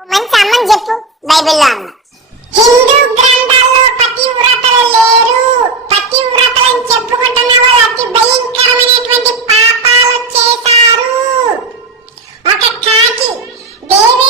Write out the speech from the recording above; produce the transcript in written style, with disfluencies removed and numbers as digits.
మంచి అమ్మని చెప్పు బైబిల్లో అమ్మ. హిందూ గ్రంథాల్లో పతివ్రతలు లేరు. పతివ్రతలని చెప్పుకుంటున్న వాళ్ళు అతి భయంకరమైనటువంటి పాపాలు చేశారు. ఒక కాకి దేవి